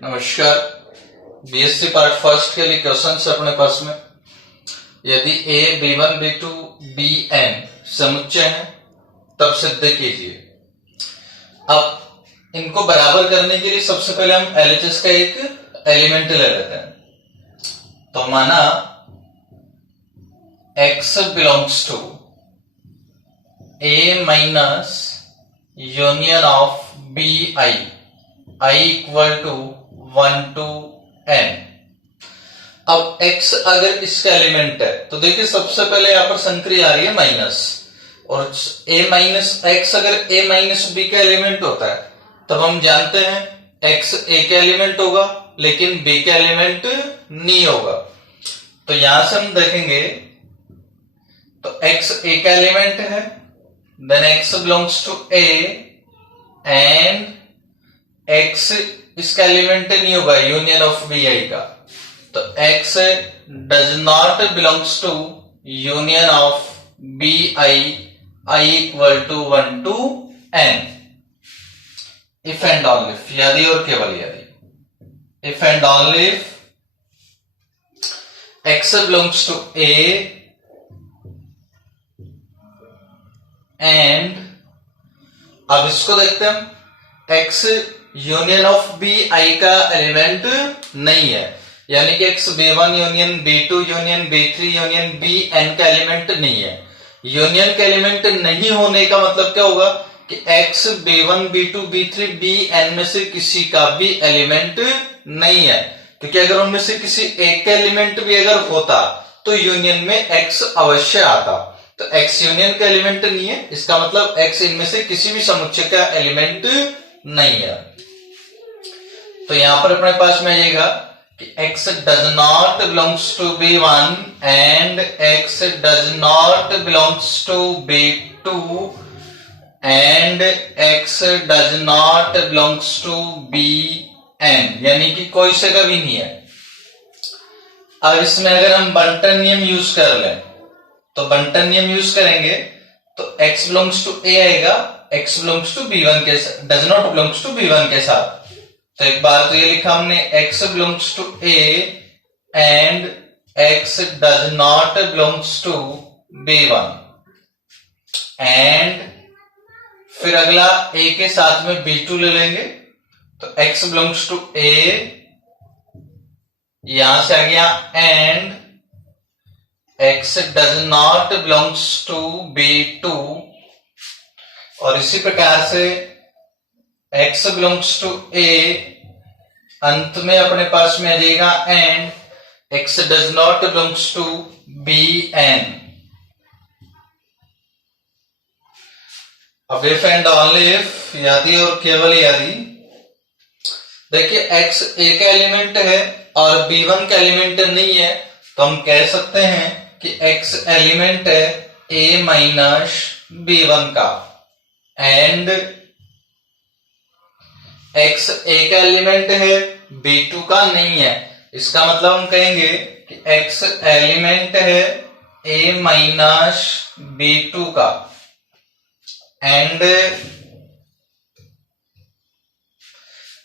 नमस्कार। BSc part first के लिए क्वेश्चन है अपने पास में। यदि ए B1 B2 Bn समुच्चय है तब सिद्ध कीजिए। अब इनको बराबर करने के लिए सबसे पहले हम LHS का एक एलिमेंट ले लेते हैं। तो माना x belongs to a minus union of bi I equal to 1 to n। अब x अगर इसका एलिमेंट है तो देखिए सबसे पहले यहां पर संक्रिय आ रही है माइनस, और a माइनस x अगर a माइनस b का एलिमेंट होता है तब हम जानते हैं x a का एलिमेंट होगा लेकिन b का एलिमेंट नहीं होगा। तो यहां से हम देखेंगे तो x a का एलिमेंट है, then x belongs to a and x इसका एलिमेंट नहीं होगा यूनियन ऑफ bi का। तो x does not belongs to union of bi I equal to 1 to n। If and only if, यदि और केवल यदि, if and only if x belongs to a and, अब इसको देखते हैं हम, x union of B I का एलिमेंट नहीं है, यानी कि x B1 union B2 union B3 union Bn का एलिमेंट नहीं है। यूनियन का एलिमेंट नहीं होने का मतलब क्या होगा कि x B1 B2 B3 Bn में से किसी का भी एलिमेंट नहीं है, क्योंकि अगर उनमें से किसी एक का एलिमेंट भी अगर होता तो यूनियन में x अवश्य आता। तो x यूनियन का एलिमेंट नहीं है, इसका मतलब x इनमें से किसी भी समुच्चय का एलिमेंट नहीं है। तो यहां पर अपने पास में आएगा कि x does not belongs to B1 and x does not belongs to B2 and x does not belongs to Bn, यानी कि कोई से का भी नहीं है। अब इसमें अगर हम बंटन नियम यूज कर लें तो बंटन नियम यूज करेंगे तो x बिलोंग्स टू a आएगा, x बिलोंग्स टू B1 के साथ, does not belongs to B1 के साथ। तो एक बार तो ये लिखा हमने x belongs to a and x does not belongs to B1, and फिर अगला a के साथ में B2 ले लेंगे तो x बिलोंग्स टू a, यहां से आ गया and x does not belongs to B2, और इसी प्रकार से x बिलोंग्स टू a, अंत में अपने पास में आ जाएगा and x does not belongs to Bn। अब इफ एंड ओनली इफ, यदि और केवल यदि, देखिए x a का एलिमेंट है और B1 का एलिमेंट नहीं है, तो हम कह सकते हैं कि x एलिमेंट है a माइनस B1 का, एंड x a का एलिमेंट है B2 का नहीं है। इसका मतलब हम कहेंगे कि x एलिमेंट है a माइनस B2 का, एंड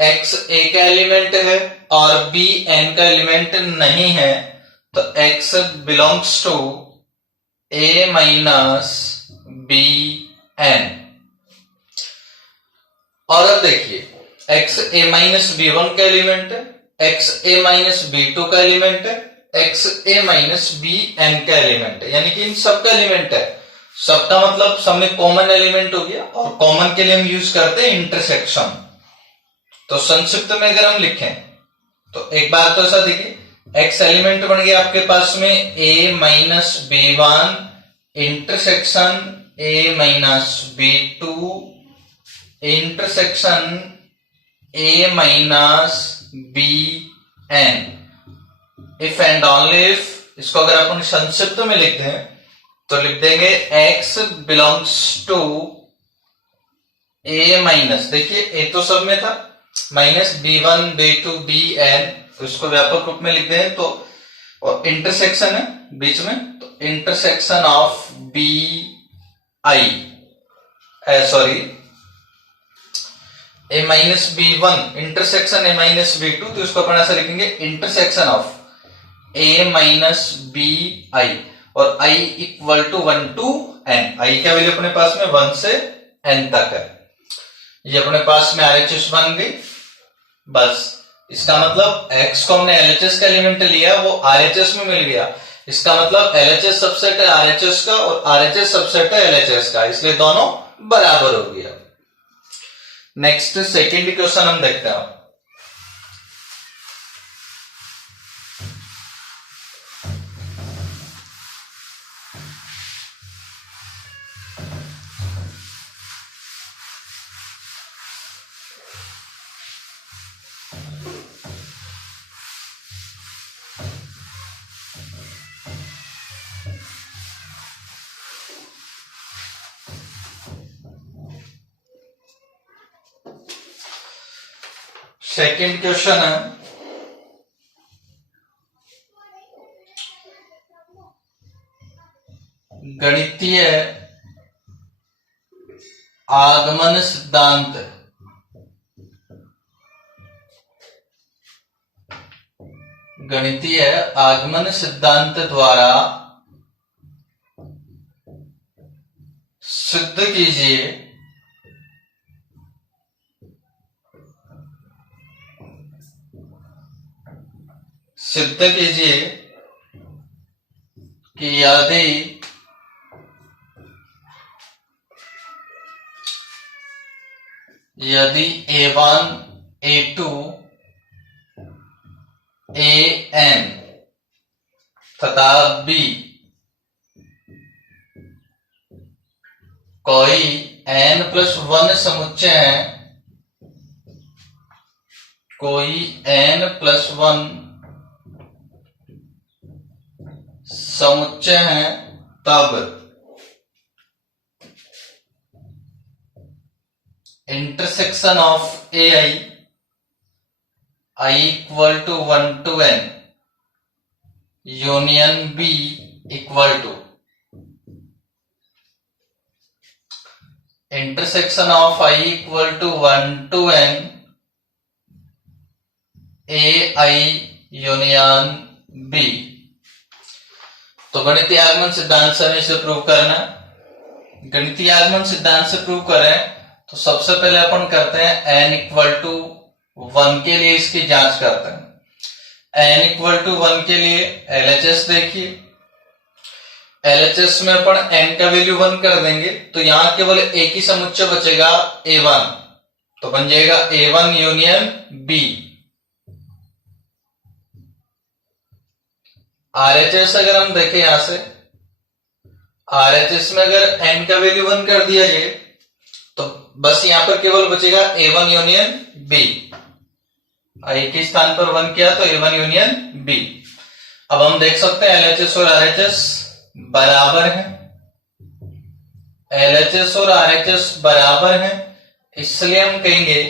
x a का एलिमेंट है और Bn का एलिमेंट नहीं है, तो x belongs to a minus Bn। और अब देखिए x a माइनस B1 का एलिमेंट है, x a माइनस B2 का एलिमेंट है, x a माइनस Bn का एलिमेंट है, यानी कि इन सब का एलिमेंट है। सबका मतलब सब में कॉमन एलिमेंट हो गया, और कॉमन के लिए हम यूज करते हैं इंटरसेक्शन। तो संक्षिप्त में अगर हम लिखें तो एक बार तो ऐसा देखिए, x एलिमेंट बन गया आपके पास में a minus B1 intersection a minus B2 intersection a minus Bn। If and only if, इसको अगर अपन संक्षिप्त में लिखते हैं तो लिख देंगे x belongs to a minus, देखिए a तो सब में था, माइनस B1 B2 Bn, तो इसको व्यापक रूप में लिख दें तो, और इंटरसेक्शन है बीच में, तो intersection of Bi, sorry A minus B one intersection A minus B two, तो इसको अपन ऐसा लिखेंगे intersection of A minus B I, और I equal to 1 to n. I का वैल्यू अपने पास में 1 से एन तक है। ये अपने पास में आरएचएस बन गई। बस इसका मतलब x को हमने एलएचएस का एलिमेंट लिया, वो आरएचएस में मिल गया। इसका मतलब एलएचएस सबसेट है आरएचएस का और आरएचएस सबसेट है एलएचएस का, इसलिए दोनों बराबर हो गया। नेक्स्ट सेकंड क्वेश्चन हम देखते हैं। सेकंड क्वेश्चन है, गणितीय आगमन सिद्धांत गणितीय आगमन सिद्धांत द्वारा सिद्ध कीजिए कि यदि A1 A2 AN तथा B कोई n+1 समुच्चय है, कोई n+1 समुच्चय है, तब intersection of AI I equal to 1 to n union B equal to intersection of I equal to 1 to n AI union B। तो गणितीय आगमन सिद्धांत से हमें इसे प्रूव करना है। गणितीय आगमन सिद्धांत से प्रूव करें तो सबसे पहले अपन करते हैं n इक्वल टू 1 के लिए इसकी जांच करते हैं। n इक्वल टू 1 के लिए LHS देखिए, LHS में अपन n का वैल्यू 1 कर देंगे तो यहां केवल एक ही समुच्चय बचेगा A1, तो बन जाएगा A1 यूनियन B। RHS अगर हम देखें यहां से, RHS में अगर n का वैल्यू 1 कर दिया जाए तो बस यहां पर केवल बचेगा A1 यूनियन B। I के स्थान पर 1 किया तो A1 यूनियन B। अब हम देख सकते हैं LHS और RHS बराबर हैं, LHS और RHS बराबर हैं, इसलिए हम कहेंगे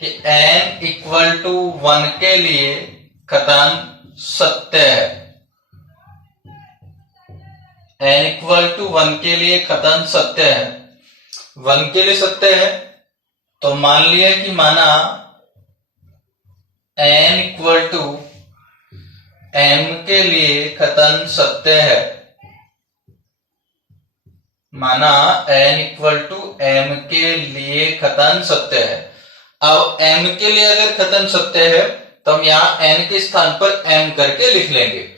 कि n इक्वल टू 1 के लिए कथन सत्य है। n इक्वल टू 1 के लिए कथन सत्य है। 1 के लिए सत्य है तो मान लिया कि माना n इक्वल टू m के लिए कथन सत्य है, माना n इक्वल टू m के लिए कथन सत्य है। अब m के लिए अगर कथन सत्य है तो हम यहां n के स्थान पर m करके लिख लेंगे।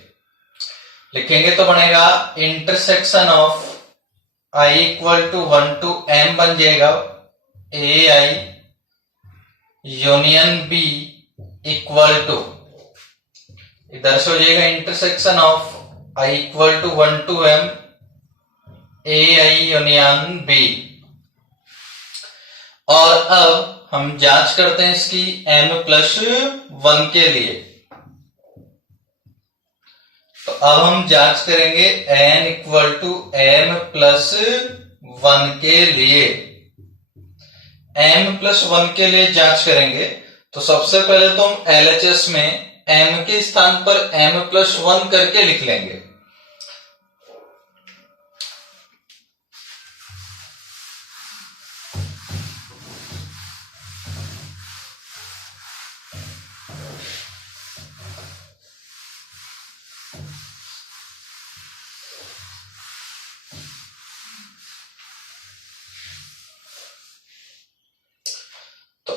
लिखेंगे तो बनेगा intersection of I equal to 1 to m बन जाएगा AI union B equal to, इधर से हो जाएगा intersection of I equal to 1 to m AI union B। और अब हम जांच करते हैं इसकी m+1 के लिए। तो अब हम जांच करेंगे n इक्वल टू m+1 के लिए। m+1 के लिए जांच करेंगे तो सबसे पहले तो हम LHS में m के स्थान पर m+1 करके लिख लेंगे।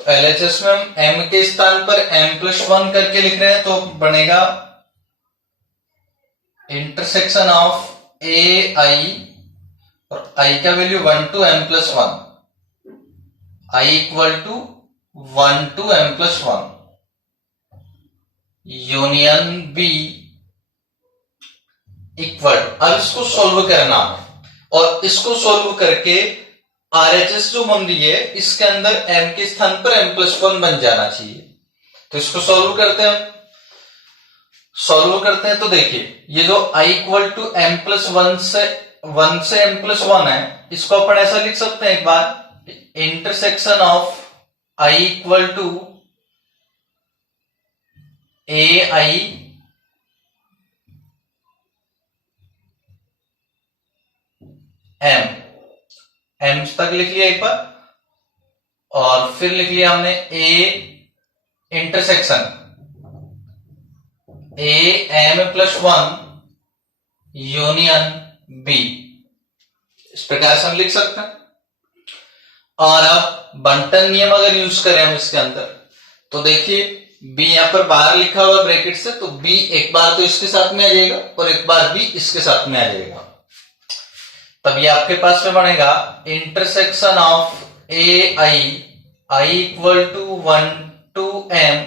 तो LHS में हम m के स्थान पर m+1 करके लिख रहे हैं, तो बनेगा इंटरसेक्शन ऑफ AI और I का value 1 to m+1, I equal to 1 to m+1 union B equal. अब इसको सोल्व करना है और इसको सोल्व करके RHS जो बन रही है इसके अंदर m के स्थान पर m+1 बन जाना चाहिए। तो इसको सोल्व करते हैं तो देखिए ये जो I इक्वल टू m+1 से 1 से m+1 है, इसको अपन ऐसा लिख सकते हैं एक बार, intersection of I equal to AI m तक लिख लिया एक बार, और फिर लिख लिया हमने A intersection AM+1 union B। इस प्रकार से हम लिख सकते हैं। और अब बंटन नियम अगर यूज करें हम इसके अंदर, तो देखिए B यहां पर बाहर लिखा हुआ ब्रैकेट से, तो B एक बार तो इसके साथ में आ जाएगा और एक बार B इसके साथ में आ जाएगा। तब ये आपके पास में बनेगा intersection of AI I equal to 1 to m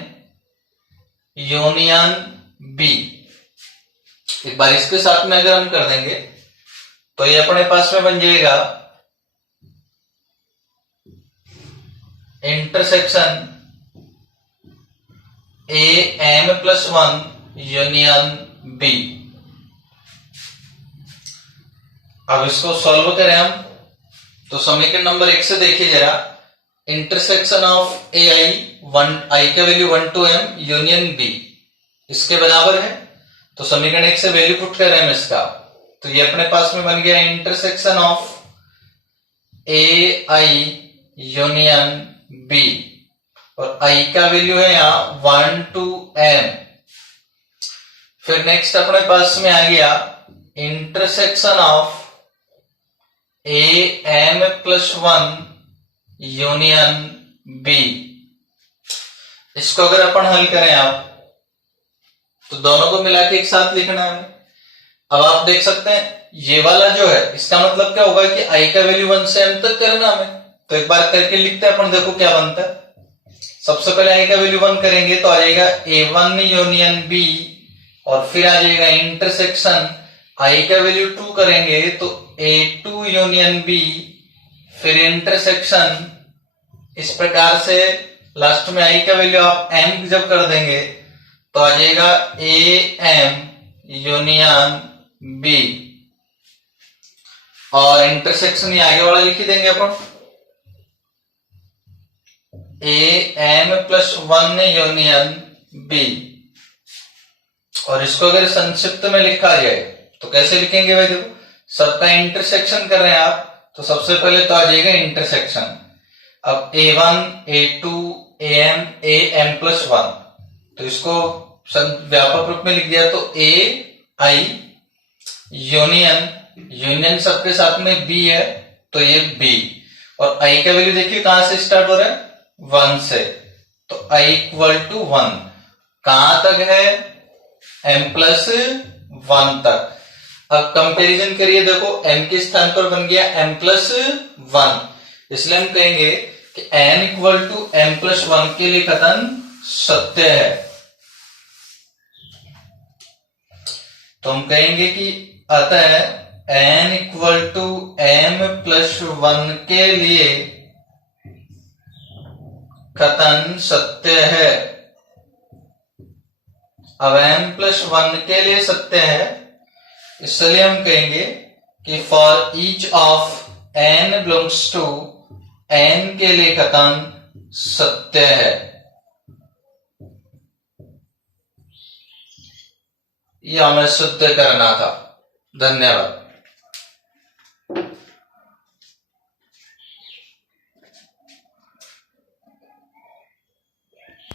union B। एक बार इसके साथ में अगर हम कर देंगे तो ये अपने पास में बन जाएगा इंटरसेक्शन AM+1 यूनियन B। अब इसको सॉल्व करें हम, तो समीकरण नंबर 1 से देखिए जरा, इंटरसेक्शन ऑफ AI I का value 1 to m union B इसके बराबर है। तो समीकरण 1 से वैल्यू पुट कर रहे हैं इसका, तो ये अपने पास में बन गया intersection of AI union B, और I का वैल्यू है यहां 1 to m। फिर नेक्स्ट अपने पास में आ गया intersection of AM+1 union B। इसको अगर अपन हल करें आप, तो दोनों को मिला के एक साथ लिखना है। अब आप देख सकते हैं ये वाला जो है इसका मतलब क्या होगा कि I का वैल्यू 1 से m तक करना हमें। तो एक बार करके लिखते हैं अपन, देखो क्या बनता है। सबसे पहले I का वैल्यू 1 करेंगे तो आ जाएगा A1 यूनियन B, और फिर आ जाएगा इंटरसेक्शन I का वैल्यू 2 करेंगे तो A2 यूनियन B, फिर इंटरसेक्शन, इस प्रकार से लास्ट में I का वैल्यू आप m जब कर देंगे तो आ जाएगा AM यूनियन B, और इंटरसेक्शन ये आगे वाला लिख ही देंगे अपन, AM+1 यूनियन B। और इसको अगर संक्षिप्त में लिखा जाए तो कैसे लिखेंगे भाई, देखो सबका इंटरसेक्शन कर रहे हैं आप, तो सबसे पहले तो आ जाएगा इंटरसेक्शन। अब A1 A2 AM+1, तो इसको व्यापक रूप में लिख दिया तो AI यूनियन सबके साथ में B है तो ये B, और I का वैल्यू देखिए कहां से स्टार्ट हो रहा है, 1 से, तो I इक्वल टू 1 कहां तक है, m+1 तक। अब कंपैरिजन करिए, देखो m के स्थान पर बन गया m+1, इसलिए हम कहेंगे कि n इक्वल टू m+1 के लिए कथन सत्य है। तो हम कहेंगे कि अतः n इक्वल टू m+1 के लिए कथन सत्य है। अब m+1 के लिए सत्य है, इसलिए हम कहेंगे कि for each of n belongs to n के लिए कथन सत्य है। यह हमें सिद्ध करना था। धन्यवाद।